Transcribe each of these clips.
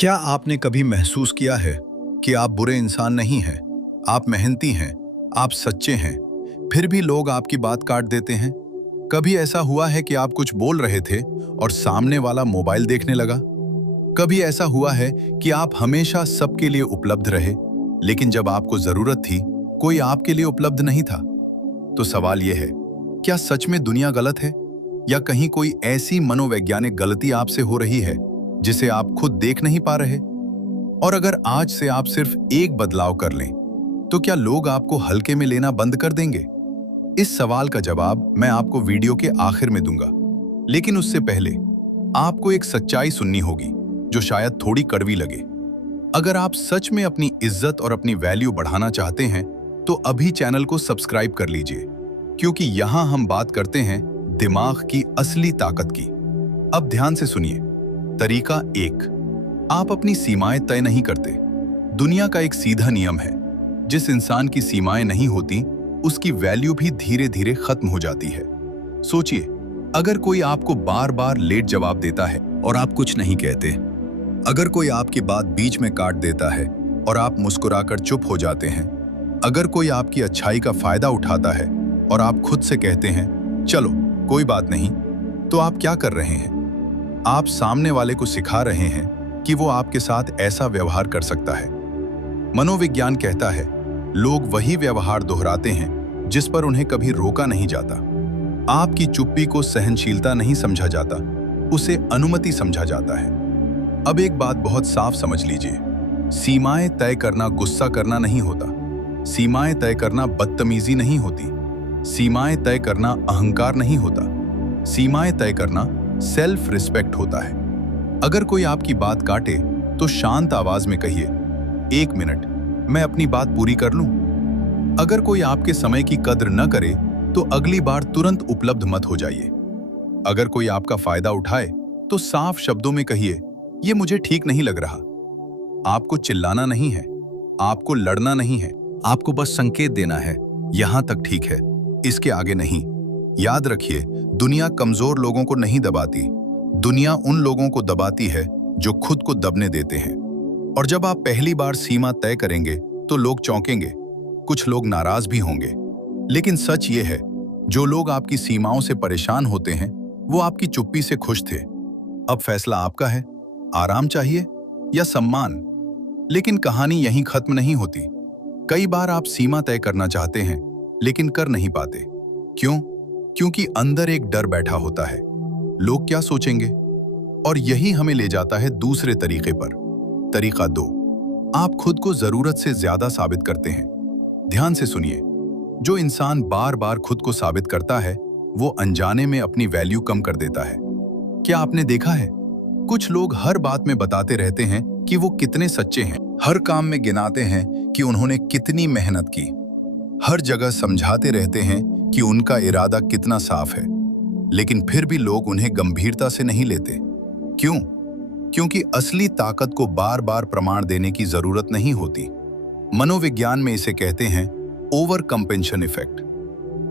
क्या आपने कभी महसूस किया है कि आप बुरे इंसान नहीं हैं? आप मेहनती हैं, आप सच्चे हैं, फिर भी लोग आपकी बात काट देते हैं। कभी ऐसा हुआ है कि आप कुछ बोल रहे थे और सामने वाला मोबाइल देखने लगा? कभी ऐसा हुआ है कि आप हमेशा सबके लिए उपलब्ध रहे, लेकिन जब आपको जरूरत थी, कोई आपके लिए उपलब्ध नहीं था? तो सवाल यह है, क्या सच में दुनिया गलत है? या कहीं कोई ऐसी मनोवैज्ञानिक गलती आपसे हो रही है जिसे आप खुद देख नहीं पा रहे? और अगर आज से आप सिर्फ एक बदलाव कर लें, तो क्या लोग आपको हल्के में लेना बंद कर देंगे? इस सवाल का जवाब मैं आपको वीडियो के आखिर में दूंगा। लेकिन उससे पहले आपको एक सच्चाई सुननी होगी जो शायद थोड़ी कड़वी लगे। अगर आप सच में अपनी इज्जत और अपनी वैल्यू बढ़ाना चाहते हैं, तो अभी चैनल को सब्सक्राइब कर लीजिए, क्योंकि यहां हम बात करते हैं दिमाग की असली ताकत की। अब ध्यान से सुनिए। तरीका 1, आप अपनी सीमाएं तय नहीं करते। दुनिया का एक सीधा नियम है, जिस इंसान की सीमाएं नहीं होती, उसकी वैल्यू भी धीरे धीरे खत्म हो जाती है। सोचिए, अगर कोई आपको बार बार लेट जवाब देता है और आप कुछ नहीं कहते, अगर कोई आपकी बात बीच में काट देता है और आप मुस्कुराकर चुप हो जाते हैं, अगर कोई आपकी अच्छाई का फायदा उठाता है और आप खुद से कहते हैं चलो कोई बात नहीं, तो आप क्या कर रहे हैं? आप सामने वाले को सिखा रहे हैं कि वो आपके साथ ऐसा व्यवहार कर सकता है। मनोविज्ञान कहता है, लोग वही व्यवहार दोहराते हैं जिस पर उन्हें कभी रोका नहीं जाता। आपकी चुप्पी को सहनशीलता नहीं समझा जाता, उसे अनुमति समझा जाता है। अब एक बात बहुत साफ समझ लीजिए, सीमाएं तय करना गुस्सा करना नहीं होता। सीमाएं तय करना बदतमीजी नहीं होती। सीमाएं तय करना अहंकार नहीं होता। सीमाएं तय करना सेल्फ रिस्पेक्ट होता है। अगर कोई आपकी बात काटे, तो शांत आवाज में कहिए, 1 मिनट, मैं अपनी बात पूरी कर लूं। अगर कोई आपके समय की कद्र न करे, तो अगली बार तुरंत उपलब्ध मत हो जाइए। अगर कोई आपका फायदा उठाए, तो साफ शब्दों में कहिए, ये मुझे ठीक नहीं लग रहा। आपको चिल्लाना नहीं है, आपको लड़ना नहीं है, आपको बस संकेत देना है, यहां तक ठीक है, इसके आगे नहीं। याद रखिए, दुनिया कमजोर लोगों को नहीं दबाती, दुनिया उन लोगों को दबाती है जो खुद को दबने देते हैं। और जब आप पहली बार सीमा तय करेंगे, तो लोग चौंकेंगे, कुछ लोग नाराज भी होंगे। लेकिन सच ये है, जो लोग आपकी सीमाओं से परेशान होते हैं, वो आपकी चुप्पी से खुश थे। अब फैसला आपका है, आराम चाहिए या सम्मान। लेकिन कहानी यहीं खत्म नहीं होती। कई बार आप सीमा तय करना चाहते हैं, लेकिन कर नहीं पाते। क्यों? क्योंकि अंदर एक डर बैठा होता है, लोग क्या सोचेंगे। और यही हमें ले जाता है दूसरे तरीके पर। तरीका 2, आप खुद को जरूरत से ज्यादा साबित करते हैं। ध्यान से सुनिए, जो इंसान बार बार खुद को साबित करता है, वो अनजाने में अपनी वैल्यू कम कर देता है। क्या आपने देखा है, कुछ लोग हर बात में बताते रहते हैं कि वो कितने सच्चे हैं, हर काम में गिनाते हैं कि उन्होंने कितनी मेहनत की, हर जगह समझाते रहते हैं कि उनका इरादा कितना साफ है, लेकिन फिर भी लोग उन्हें गंभीरता से नहीं लेते। क्यों? क्योंकि असली ताकत को बार बार प्रमाण देने की जरूरत नहीं होती। मनोविज्ञान में इसे कहते हैं ओवर कंपेंशन इफेक्ट।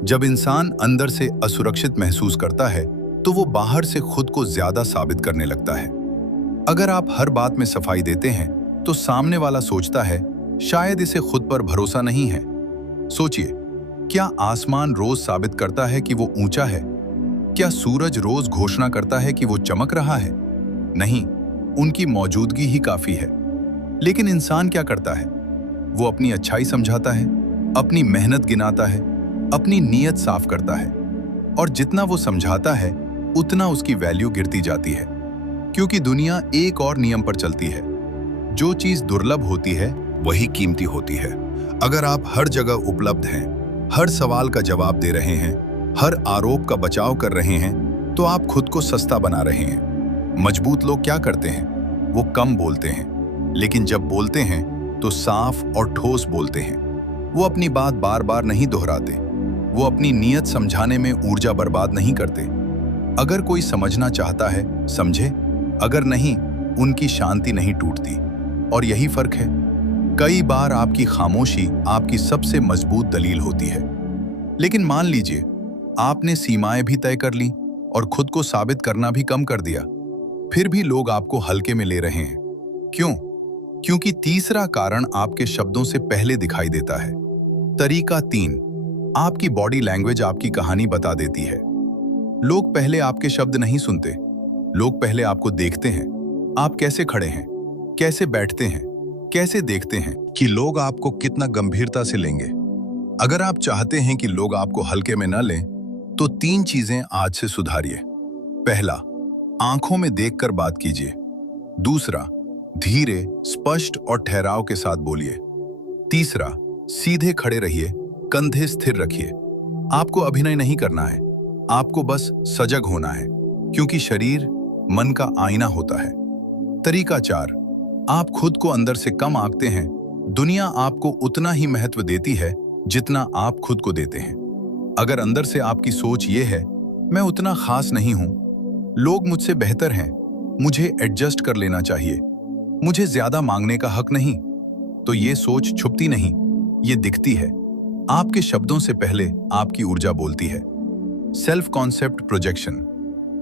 जब इंसान अंदर से असुरक्षित महसूस करता है, तो वो बाहर से खुद को ज्यादा साबित करने लगता है। अगर आप हर बात में सफाई देते हैं, तो सामने वाला सोचता है शायद इसे खुद पर भरोसा नहीं है। सोचिए, क्या आसमान रोज साबित करता है कि वो ऊंचा है? क्या सूरज रोज घोषणा करता है कि वो चमक रहा है? नहीं, उनकी मौजूदगी ही काफी है। लेकिन इंसान क्या करता है? वो अपनी अच्छाई समझाता है, अपनी मेहनत गिनाता है, अपनी नीयत साफ करता है। और जितना वो समझाता है, उतना उसकी वैल्यू गिरती जाती है। क्योंकि दुनिया एक और नियम पर चलती है, जो चीज दुर्लभ होती है, वही कीमती होती है। अगर आप हर जगह उपलब्ध हैं, हर सवाल का जवाब दे रहे हैं, हर आरोप का बचाव कर रहे हैं, तो आप खुद को सस्ता बना रहे हैं। मजबूत लोग क्या करते हैं? वो कम बोलते हैं, लेकिन जब बोलते हैं तो साफ और ठोस बोलते हैं। वो अपनी बात बार बार नहीं दोहराते, वो अपनी नीयत समझाने में ऊर्जा बर्बाद नहीं करते। अगर कोई समझना चाहता है, समझे, अगर नहीं, उनकी शांति नहीं टूटती। और यही फर्क है। कई बार आपकी खामोशी आपकी सबसे मजबूत दलील होती है। लेकिन मान लीजिए, आपने सीमाएं भी तय कर ली और खुद को साबित करना भी कम कर दिया, फिर भी लोग आपको हल्के में ले रहे हैं। क्यों? क्योंकि तीसरा कारण आपके शब्दों से पहले दिखाई देता है। तरीका 3, आपकी बॉडी लैंग्वेज आपकी कहानी बता देती है। लोग पहले आपके शब्द नहीं सुनते, लोग पहले आपको देखते हैं। आप कैसे खड़े हैं, कैसे बैठते हैं, कैसे देखते हैं कि लोग आपको कितना गंभीरता से लेंगे। अगर आप चाहते हैं कि लोग आपको हल्के में न लें, तो 3 चीजें आज से सुधारिए। पहला, आंखों में देखकर बात कीजिए। दूसरा, धीरे, स्पष्ट और ठहराव के साथ बोलिए। तीसरा, सीधे खड़े रहिए, कंधे स्थिर रखिए। आपको अभिनय नहीं करना है, आपको बस सजग होना है, क्योंकि शरीर मन का आईना होता है। तरीका 4, आप खुद को अंदर से कम आंकते हैं, दुनिया आपको उतना ही महत्व देती है जितना आप खुद को देते हैं। अगर अंदर से आपकी सोच ये है, मैं उतना खास नहीं हूं, लोग मुझसे बेहतर हैं, मुझे एडजस्ट कर लेना चाहिए, मुझे ज्यादा मांगने का हक नहीं, तो ये सोच छुपती नहीं, ये दिखती है। आपके शब्दों से पहले आपकी ऊर्जा बोलती है। Self concept projection.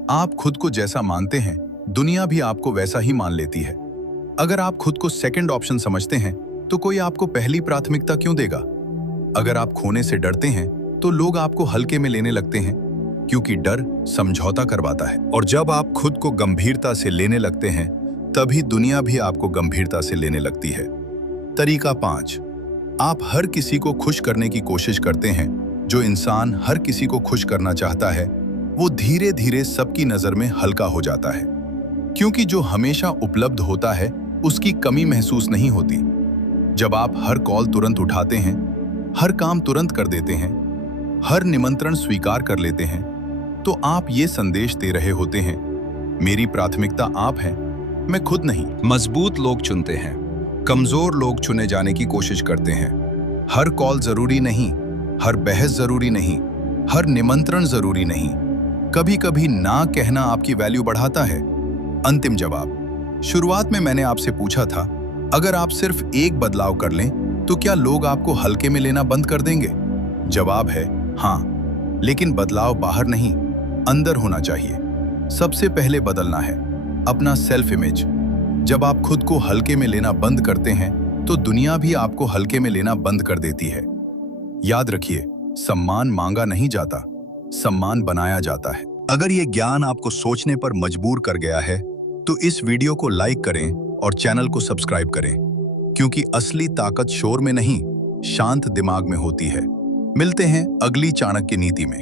आप खुद को जैसा मानते हैं, दुनिया भी आपको वैसा ही मान लेती है। अगर आप खुद को सेकंड ऑप्शन समझते हैं, तो कोई आपको पहली प्राथमिकता क्यों देगा? अगर आप खोने से डरते हैं, तो लोग आपको हल्के में लेने लगते हैं, क्योंकि डर समझौता करवाता है। और जब आप खुद को गंभीरता से लेने लगते हैं, तभी दुनिया भी आपको गंभीरता से लेने लगती है। तरीका 5, आप हर किसी को खुश करने की कोशिश करते हैं। जो इंसान हर किसी को खुश करना चाहता है, वो धीरे धीरे सबकी नजर में हल्का हो जाता है, क्योंकि जो हमेशा उपलब्ध होता है, उसकी कमी महसूस नहीं होती। जब आप हर कॉल तुरंत उठाते हैं, हर काम तुरंत कर देते हैं, हर निमंत्रण स्वीकार कर लेते हैं, तो आप ये संदेश दे रहे होते हैं, मेरी प्राथमिकता आप हैं, मैं खुद नहीं। मजबूत लोग चुनते हैं, कमजोर लोग चुने जाने की कोशिश करते हैं। हर कॉल जरूरी नहीं, हर बहस जरूरी नहीं, हर निमंत्रण जरूरी नहीं। कभी कभी ना कहना आपकी वैल्यू बढ़ाता है। अंतिम जवाब। शुरुआत में मैंने आपसे पूछा था, अगर आप सिर्फ एक बदलाव कर लें, तो क्या लोग आपको हल्के में लेना बंद कर देंगे? जवाब है हाँ, लेकिन बदलाव बाहर नहीं, अंदर होना चाहिए। सबसे पहले बदलना है अपना सेल्फ इमेज। जब आप खुद को हल्के में लेना बंद करते हैं, तो दुनिया भी आपको हल्के में लेना बंद कर देती है। याद रखिए, सम्मान मांगा नहीं जाता, सम्मान बनाया जाता है। अगर ये ज्ञान आपको सोचने पर मजबूर कर गया है, तो इस वीडियो को लाइक करें और चैनल को सब्सक्राइब करें, क्योंकि असली ताकत शोर में नहीं, शांत दिमाग में होती है। मिलते हैं अगली चाणक्य नीति में।